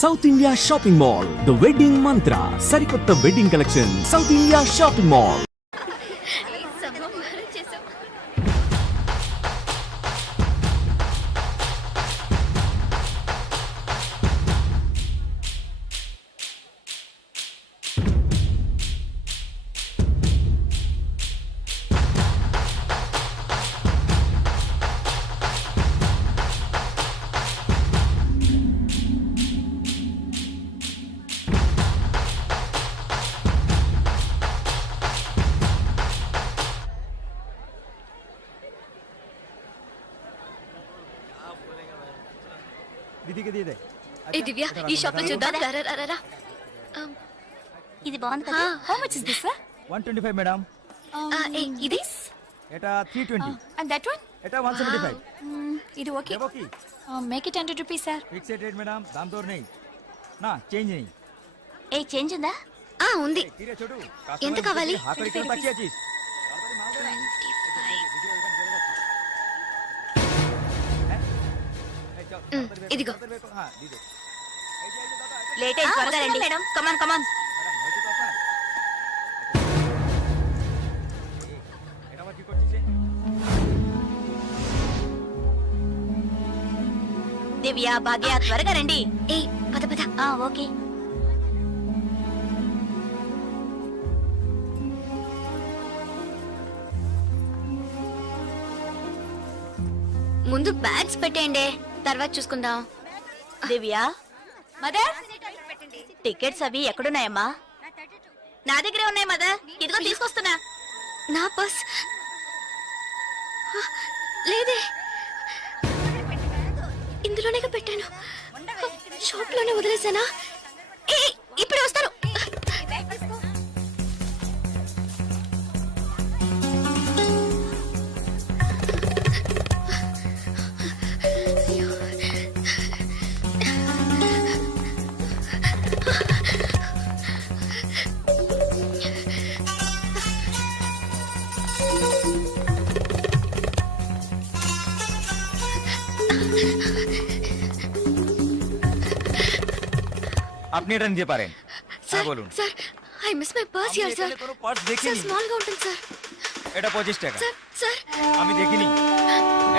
South India shopping mall, the wedding Mantra, సరికొత్త wedding collection, south India shopping mall. ఏ దివ్య, ఈ shop లో చూద్దాం. ఇది బాగుంది కదా. How much is this? 125 madam. ఇది ఎటా 320. And that one? ఎటా 175. ఇది okay. Okay. Make it 100 rupees sir. Fix rate madam, దామ్ తోర్ नहीं నా చేంజ్ नहीं. ఏ చేంజ్ ఉందా? ఉంది. తీరే చూడు. ఎంత కావాలి? ఆఖరి కింద తక్కువ చీజ్. ఇదిగో. లేట్ అయింది, త్వరగా రండి మేడం. కమాన్ కమాన్. దివ్య, భాగ్య, త్వరగా రండి. ఏ పద పద. ఓకే. ముందు బ్యాగ్స్ పెట్టేయండి, తర్వాత చూసుకుందాం. దివ్య, మదర్, టికెట్స్ అవి ఎక్కడున్నాయమ్మా? నా దగ్గరే ఉన్నాయి మదర్. ఇదిగో తీసుకొస్తున్నా. నా పర్స్ లేదే, ఇందులోనే పెట్టాను. షాప్ లోనే వదిలేసానా? ఇప్పుడు వస్తాను. आप नहीं रन दे पा रहे हैं. सर, बोलूं. Sir, I miss my purse here, sir. Purse देखी सर, नहीं. small గా ఉంటుంది సార్. এটা 25 টাকা. Sir, sir. আমি দেখিনি.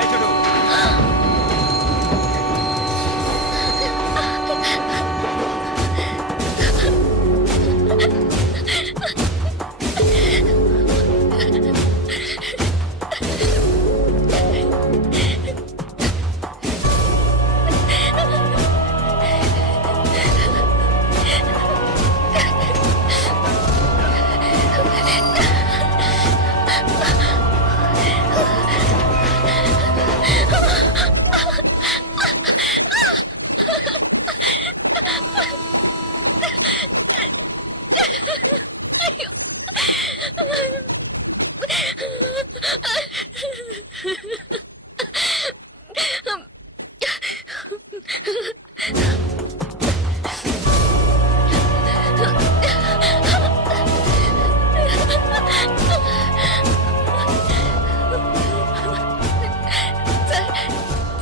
এই ছোট.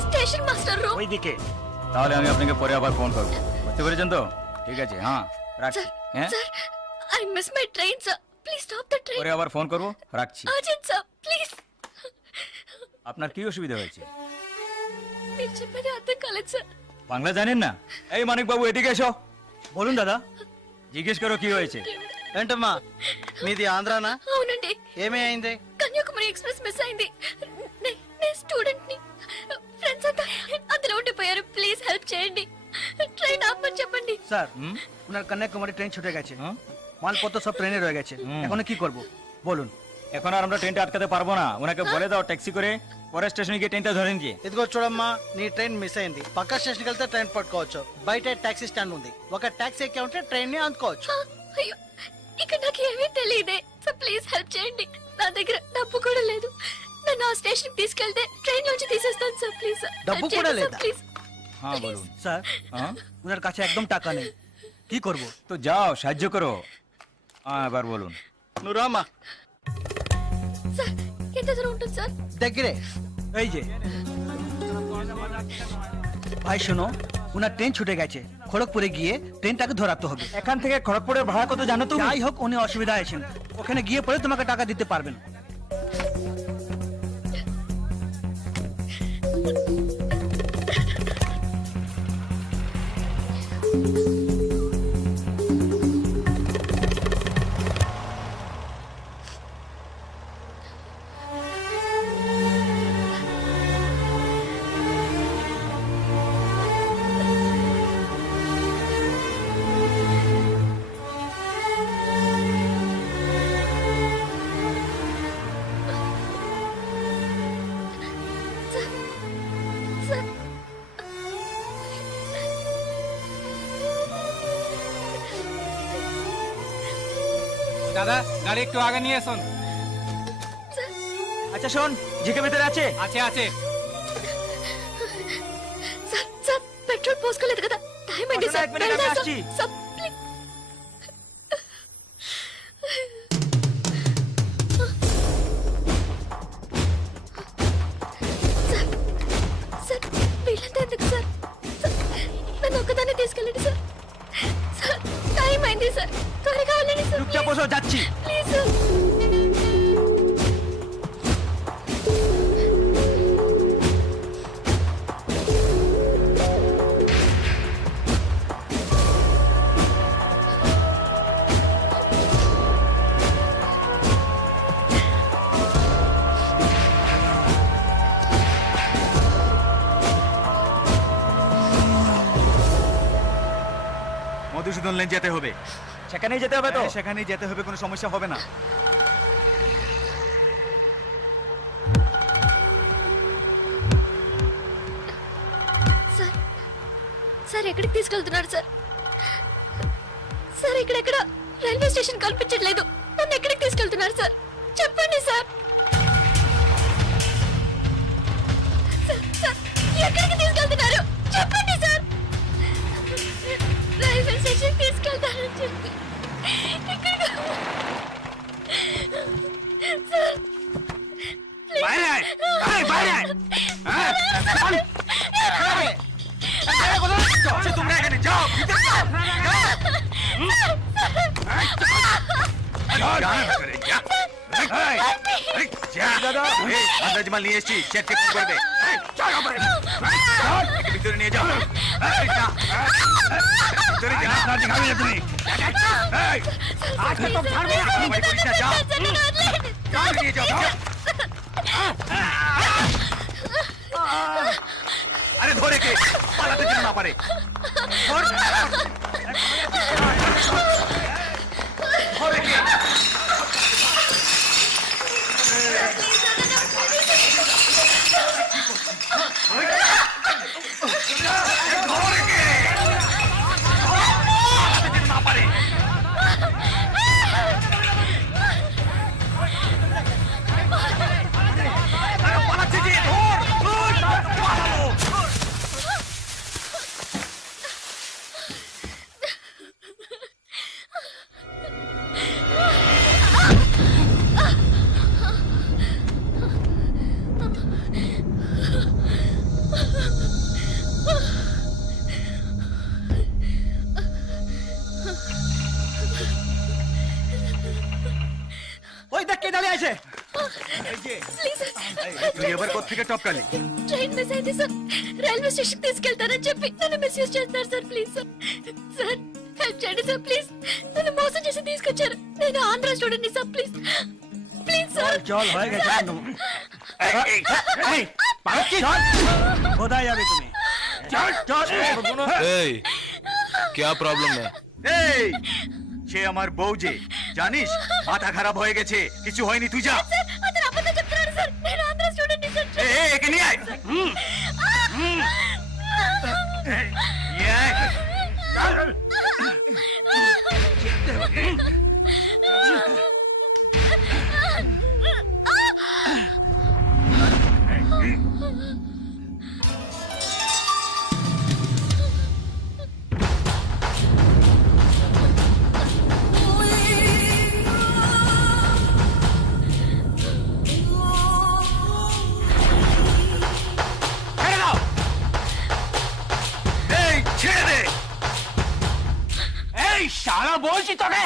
স্টেশন মাস্টার রুম ওই দিকে. তাহলে আমি আপনাকে পরে আবার ফোন করব. বুঝতে পেরেছেন তো? ঠিক আছে. হ্যাঁ, রাখছি. হ্যাঁ, sir, I miss my train, sir. Please stop the train. পরে আবার ফোন করব. রাখছি. Urgent, sir. Please. আপনার কি অসুবিধা হয়েছে? మీరు చెప్పేది అర్థం కాలేదు సార్. বাংলা জানেন না? এই মানিক বাবু, এদিকে এসো. বলুন দাদা. জিজ্ঞেস করো কি হয়েছে. ఏంటమ్మా మీది ఆంధ్రానా? అవునండి, ఏమీ అయింది? కన్యాకుమారి ఎక్స్ప్రెస్ మిస్ అయింది. నేను స్టూడెంట్ ని, ఫ్రెండ్స్ అంతా అందులో ఉండిపోయారు. ప్లీజ్ హెల్ప్ చేయండి. ট্রেন আপনি చెప్పండి. স্যার, ওনার কন্যাকুমারী ট্রেন ছুটে গেছে, মালপত্র সব ট্রেনে রয়ে গেছে। এখন কি করব বলুন? এখন আর আমরা ট্রেনটা আটকাতে পারবো না। ওনাকে বলে দাও ট্যাক্সি করে পরে స్టేషన్ కి ట్రైన్ ధోరణి కి. ఇదిగో చూడమ్మా, నీ ట్రైన్ మిస్ అయింది. పక్క స్టేషన్ కి వెళ్తే ట్రైన్ పట్టుకోవచ్చు. బయట టాక్సీ స్టాండ్ ఉంది, ఒక టాక్సీ ఎక్కి ఉంటే ట్రైన్ ని అందుకోవచ్చు. అయ్యో, ఇక్కడ నాకు ఏమీ తెలియదే. సో ప్లీజ్ హెల్ప్ చేయండి. నా దగ్గర డబ్బు కూడా లేదు. నన్ను ఆ స్టేషన్ కి తీసుకెళ్తే ట్రైన్ నుంచి తీసేస్తాను సార్. ప్లీజ్ డబ్బు కూడా లేదా? ప్లీజ్। হ্যাঁ বলুন। স্যার, ওনার কাছে একদম টাকা নেই, কি করব? তো যাও সাহায্য করো। এবার বলুন। నువ్వు రామా। సార్, ఎంత దూరం ఉంటుంది సార్? దగ్గరే, এই যে। ভাই শোনো, ওনার ট্রেন ছুটে গেছে, খড়গপুরে গিয়ে ট্রেনটাকে ধরাতে হবে। এখান থেকে খড়গপুরের ভাড়া কত জানো তুমি? যাই হোক, উনি অসুবিধা আছেন, ওখানে গিয়ে পরে তোমাকে টাকা দিতে পারবেন। স্যার দাদা গাড়ি একটু আগে নিয়ে আসুন। আচ্ছা শোন, জিকে ভেতরে আছে? আছে আছে। স্যার স্যার পেট্రోল పోసుకోలేదు కదా టైం అయింది ఒక సార్ minute, আমি వెళ్దాం আসছি। సార్ ప్లీజ్ సార్ సార్ వీళ్ళంతా ఎందుకు సార్ సార్, నన్ను ఒక్కదాన్ని తీసుకెళ్ళండి సార్ సార్ టైం అయింది సార్ త్వరగా వెళ్ళండి సార్ চুপচাপ বসো, যাচ্ছি। ప్లీజ్ సార్ মধুসূদন লেন যেতে হবে। সেখানেই যেতে হবে তো? হ্যাঁ, সেখানেই যেতে হবে, কোনো সমস্যা হবে না। సార్ సార్ ఎక్కడికి తీసుకెళ్తున్నారు సార్ సార్ ఇక్కడెక్కడ రైల్వే స్టేషన్ కనిపించట్లేదు నన్ను ఎక్కడికి తీసుకెళ్తున్నారు సార్ చెప్పండి సార్ సార్, సార్, ఎక్కడికి తీసుకెళ్తున్నారు చెప్పండి సార్ రైల్వే స్టేషన్ తీసుకెళ్తారని చెప్పి ఎక్కడికి- సార్ ప్లీజ్. বাইরে আয়, আয়, বাইরে আয়। হ্যাঁ, চল। আচ্ছা, তোমরা এখানে যাও, ভিতরে যাও, যাও। যা, ভিতরে যা। এই, যা। এই, আন্দাজ মাল নিয়ে এসেছি, চেককে ফোন করবে। এই, চল, ওপরে। চল, একে ভিতরে নিয়ে যাও। এই, যা। ভিতরে যা। খাবি না তুমি। এই, আজকে তো ছাড়বো না। আমায় করিস না, যাও। চল, নিয়ে যাও, যাও। আরে ধরে কে পালাতে যেন না পারে ধর। ধরে কে ধরে কে পালাতে যেন না পারে। আরে পালাচ্ছে যে, ধর ধর, পালাও। ওই দেখ কে দাঁড়িয়ে আছে। ప్లీజ్ సార్ তুই এবার কোত্থেকে টপকালি? ట్రైన్ మిస్ అయింది సార్ రైల్వే స్టేషన్ తీసుకెళ్తారని చెప్పి నన్ను మిస్యూజ్ చేస్తారు sir please sir sir help చేయండి సార్ ప్లీజ్ నన్ను మోసం చేసి తీసుకొచ్చారు నేను ఆంధ్ర స్టూడెంట్ ని సార్ ప్లీజ్ ప్లీజ్ సార్ চল হয়ে গেছে কেন? এই পারছি চল, কোথায় যাবে তুমি? চল চল। এই क्या प्रॉब्लम है? এই সে আমার বউ যে, জানিস মাথা খারাপ হয়ে গেছে, কিছু হয়নি, তুই যা। సార్ అతను అబద్ధం చెప్తున్నాడు సార్ నేను ఆంధ్ర స్టూడెంట్ ని సార్ এই, এই, একে নিয়ে আয়। এই, নিয়ে আয়। চল। ছেড়ে দাও। এই, शाला बोल तोड़े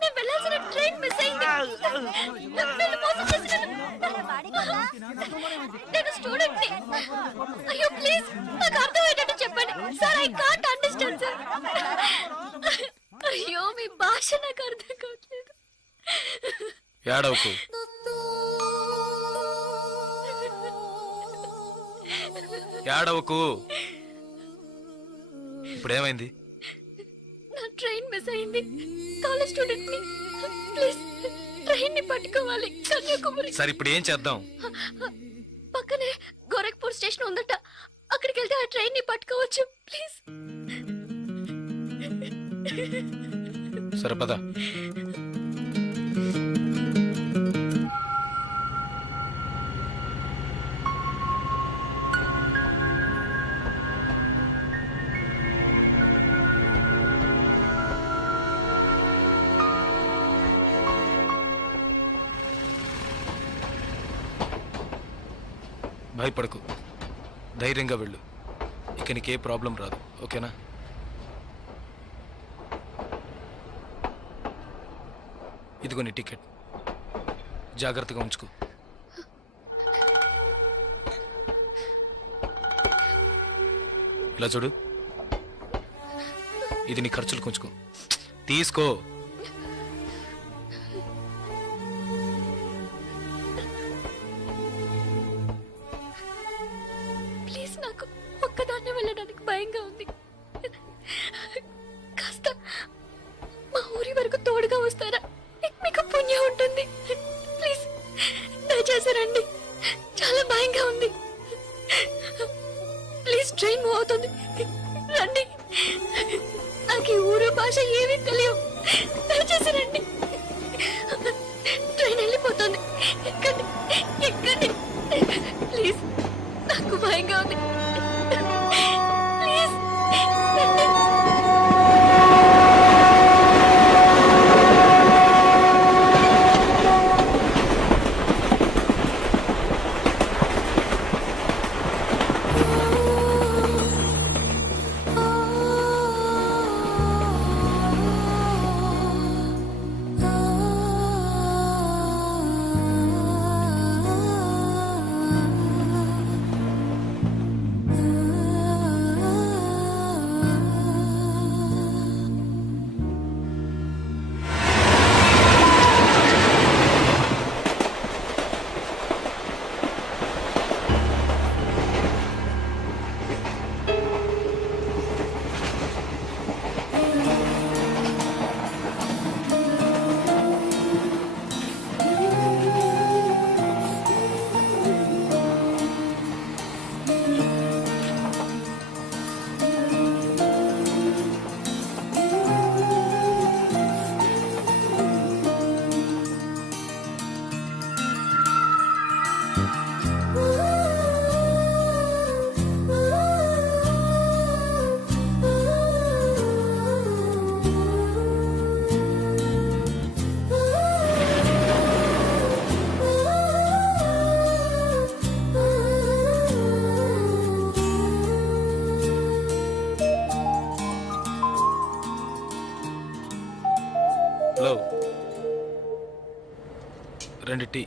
నేను వెళ్ళాల్సిన ట్రైన్ మిస్ అయింది. నన్ను మోసం చేసిన నేను స్టూడెంట్ ని. అయ్యో ప్లీజ్ నాకు అర్థమయ్యేటట్టు చెప్పండి sir. I can't understand sir. అయ్యో మీ భాష నాకు అర్థం కావట్లేదు. ఏడవకు. ఏడవకు. ఇప్పుడేమైంది? నా ట్రైన్ మిస్ అయింది. కాలేజ్ స్టూడెంట్ ని. ప్లీజ్ ట్రైన్ ని పట్టుకోవాలి. కన్యాకుమారి సరే ఇప్పుడు ఏం చేద్దాం? పక్కనే గోరఖ్పూర్ స్టేషన్ ఉందట. అక్కడికి వెళ్తే ఆ ట్రైన్ ని పట్టుకోవచ్చు. ప్లీజ్. సరే పద. భయపడకు, ధైర్యంగా వెళ్ళు. ఇక నీకే ప్రాబ్లం రాదు, ఓకేనా? ఇదిగో నీ టికెట్, జాగ్రత్తగా ఉంచుకో. ఇలా చూడు, ఇది నీ ఖర్చులు కొంచుకో. తీసుకో. ప్లీజ్ నాకు ఒక్కదాన్నే వెళ్ళడానికి భయంగా ఉంది. కాస్త మా ఊరి వరకు తోడుగా వస్తారా? మీకు పుణ్యం ఉంటుంది. ప్లీజ్ దయచేసి రండి. చాలా భయంగా ఉంది. ప్లీజ్ ట్రైన్ మూవ్ అవుతుంది. రండి. నాకు ఈ ఊరు భాష ఏమీ తెలియవు. దయచేసి రండి. ట్రైన్ వెళ్ళిపోతుంది. ఎక్కండి, ఎక్కండి. ప్లీజ్ నాకు భయంగా ఉంది. ప్లీజ్ రండి. Hello, 2 tea.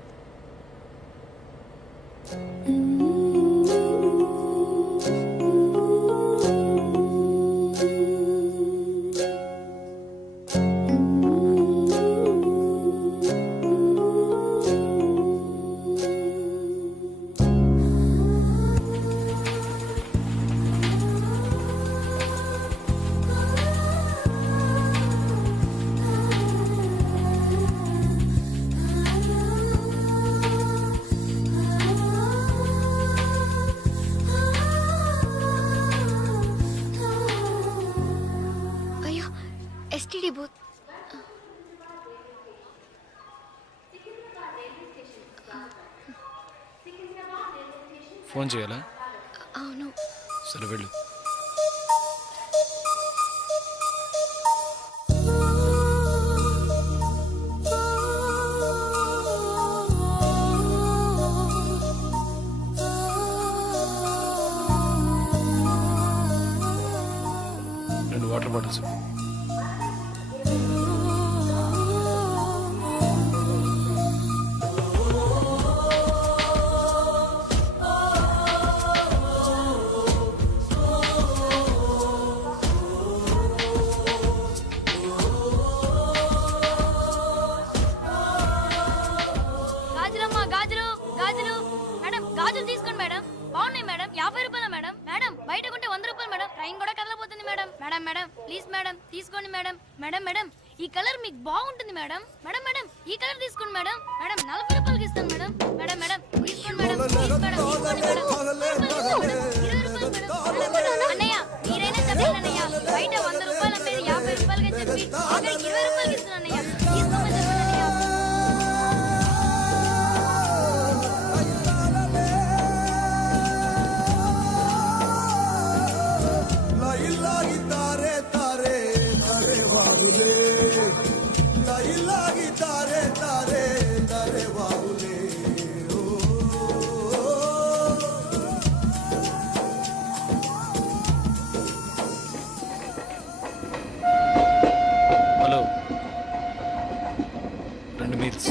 ఫోన్ చేయాలా? అవును. సరే వెళ్ళు. రెండు వాటర్ బాటిల్స్. గాజులమ్మా, గాజులు గాజులు. మేడం గాజులు తీసుకోండి మేడం. బాగున్నాయి మేడం. 50 రూపాయల మేడం. మేడం బయట కొంటే 100 రూపాయలు మేడం. ట్రైన్ కూడా కదలబోతుంది madam. Madam madam please madam తీసుకోండి మేడం. మేడం మేడం ఈ కలర్ మీకు బాగుంటుంది మేడం. మేడం మేడం ఈ కలర్ తీసుకోండి మేడం. మేడం 40 రూపాయలకి ఇస్తాను మేడం. మేడం మేడం తీసుకోండి మేడం. ప్లీజ్ మేడం తీసుకోండి మేడం. 20 రూపాయలు మేడం. మేడం అన్నయ్య మీరైనా చెప్పండి అన్నయ్య. బయట 100 రూపాయలు అమ్మేది 50 రూపాయలకి చెప్పి ఆఖరికి 20 రూపాయలకి ఇస్తాను అన్నయ్య. తీసుకోమని చెప్పండి అన్నయ్య. Hello, 2 meals.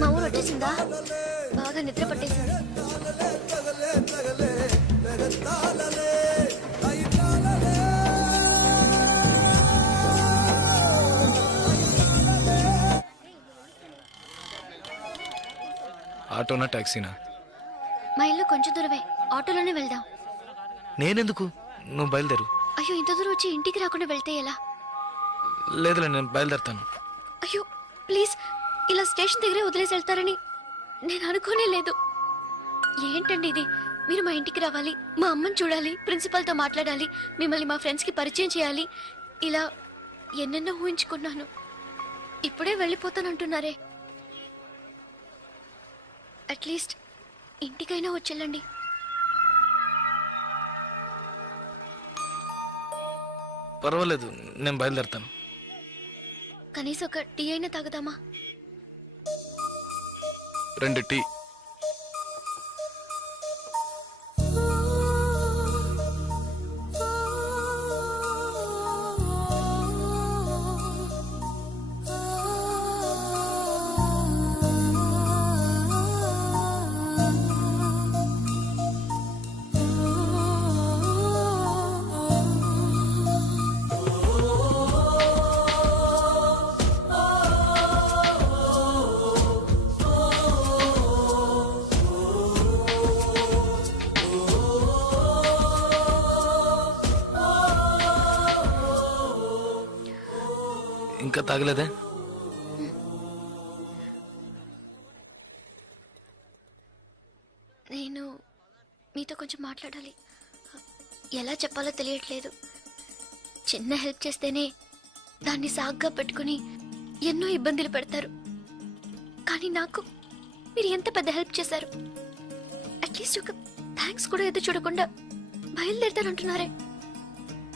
మా ఊరు వచ్చేసిందా? బాగా నిద్ర పట్టేసింది. ఆటోనా టాక్సీనా? మా ఇల్లు కొంచెం దూరమే. ఆటోలోనే వెళ్దాం. నేనెందుకు? నువ్వు బయలుదేరు. అయ్యో ఇంత దూరం వచ్చి ఇంటికి రాకుండా వెళ్తే ఎలా? లేదులే, నేను బయలుదేరుతాను. అయ్యో ప్లీజ్, ఇలా స్టేషన్ దగ్గరే వదిలేసి వెళ్తారని నేను అనుకోనే లేదు. ఏంటండి ఇది? మీరు మా ఇంటికి రావాలి, మా అమ్మని చూడాలి, ప్రిన్సిపల్తో మాట్లాడాలి, మిమ్మల్ని మా ఫ్రెండ్స్కి పరిచయం చేయాలి, ఇలా ఎన్నెన్నో ఊహించుకున్నాను. ఇప్పుడే వెళ్ళిపోతానంటున్నారే. అట్లీస్ట్ ఇంటికైనా వచ్చేళ్ళండి. పర్వాలేదు, నేను బయలుదేరుతాను. కనీసం ఒక టీ అయినా తాగుదామా? 2 టీ. ఇంకా తాగలేదే? మీతో కొంచెం మాట్లాడాలి. ఎలా చెప్పాలో తెలియట్లేదు. చిన్న హెల్ప్ చేస్తేనే దాన్ని సాగ్గా పెట్టుకుని ఎన్నో ఇబ్బందులు పెడతారు. కానీ నాకు మీరు ఎంత పెద్ద హెల్ప్ చేశారు. అట్లీస్ట్ ఒక థ్యాంక్స్ కూడా ఎదురు చూడకుండా బయలుదేరుతానంటున్నారే.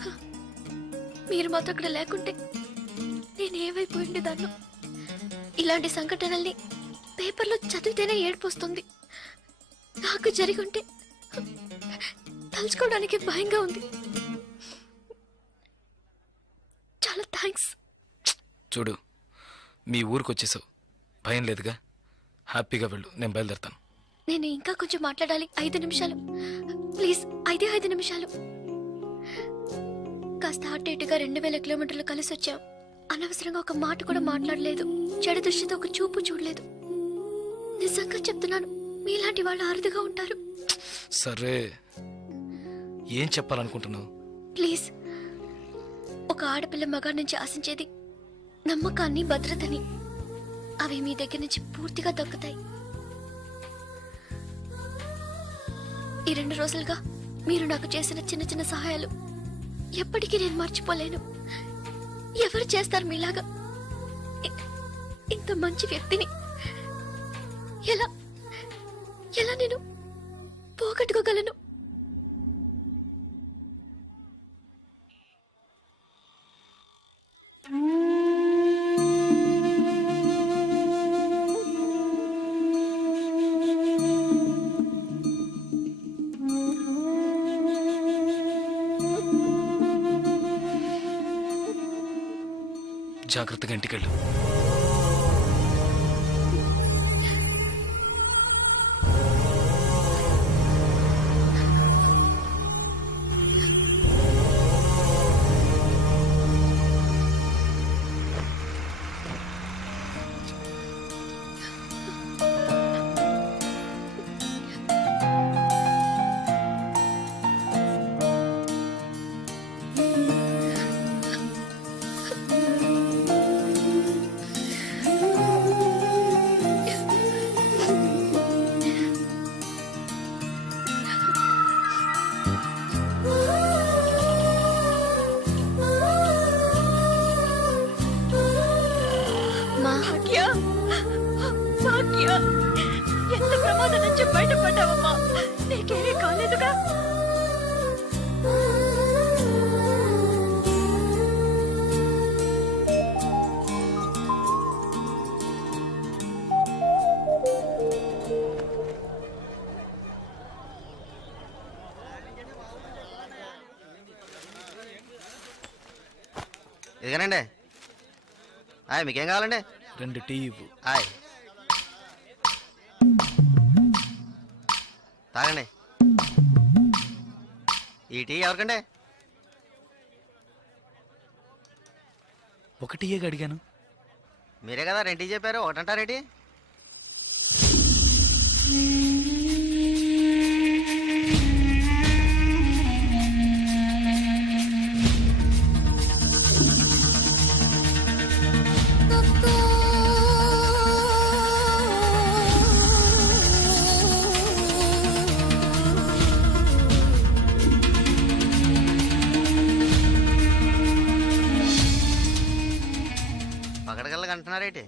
హ, మీరు మాతో అక్కడ లేకుంటే నేను ఏమైపోయింది దాన్ని. ఇలాంటి సంఘటనల్ని పేపర్లో చదివితేనే ఏడుపొస్తుంది. నాకు జరిగి ఉంటే తలుచుకోవడానికి భయంగా ఉంది. చాలా థ్యాంక్స్. చూడు, మీ ఊరికి వచ్చేసావు, భయం లేదుగా, హ్యాపీగా వెళ్ళు, నేను బయలుదేరుతాను. నేను ఇంకా కొంచెం మాట్లాడాలి. 5 నిమిషాలు ప్లీజ్. 5 నిమిషాలు. కాస్త అటు ఇటుగా 2000 కిలోమీటర్లు కలిసి వచ్చాం. అనవసరంగా ఒక మాట కూడా మాట్లాడలేదు. చెడు దృష్టితో ఒక చూపు చూడలేదు. నిజంగా చెప్తున్నాను, మీలాంటి వాళ్ళు అరుదుగా ఉంటారు. సరే, ఏం చెప్పాలనుకుంటున్నావు? ప్లీజ్. ఒక ఆడపిల్ల మగాడి నుంచి ఆశించేది నమ్మకాన్ని, భద్రతని. అవి మీ దగ్గర నుంచి పూర్తిగా దక్కుతాయి. ఈ 2 రోజులుగా మీరు నాకు చేసిన చిన్న చిన్న సహాయాలు ఎప్పటికీ నేను మర్చిపోలేను. ఎవరు చేస్తారు మీలాగా? ఇంత మంచి వ్యక్తిని ఎలా ఎలా నేను పోగొట్టుకోగలను? జాగ్రత్తగా ఇంటికెళ్ళు. ఎంత ప్రమాదం నుంచి బయటపడ్డావమ్మా? నీకేమీ కాలేదుగా? ఇదిగానండి. మీకేం కావాలండి? 2 టీ ఇవ్వు. తాగండి. ఈ టీ ఎవరికండి? 1 టీయేగా అడిగాను. మీరే కదా 2 టీ చెప్పారు, ఒకటంటారేటి? పకడగల్లగా అంటున్నారేటి?